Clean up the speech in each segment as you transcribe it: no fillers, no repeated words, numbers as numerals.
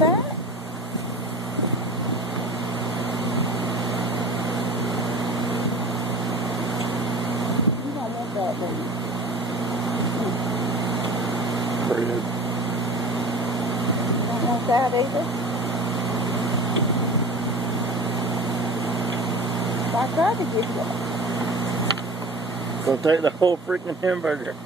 that? You don't want that, do you? Bread. You don't want that either? I tried to give you that. So take the whole freaking hamburger.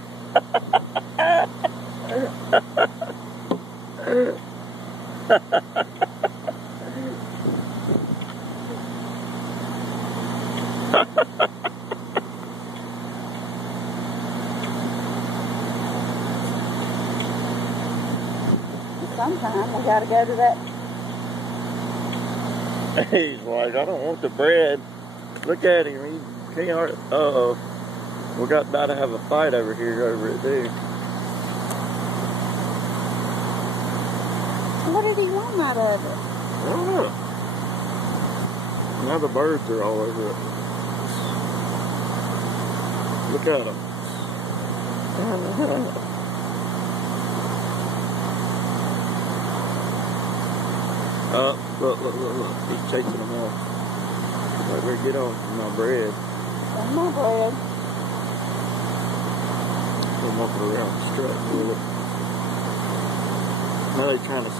Sometime we gotta go to that. He's like, I don't want the bread. Look at him. He can't. Uh-oh. We got about to have a fight over here over it too. What did he want out of it? I don't know. Now the birds are all over it. Look at them. Look. He's chasing them off. Like, better get on my bread. On my bread. I'm walking around the strut with it. Now they're trying to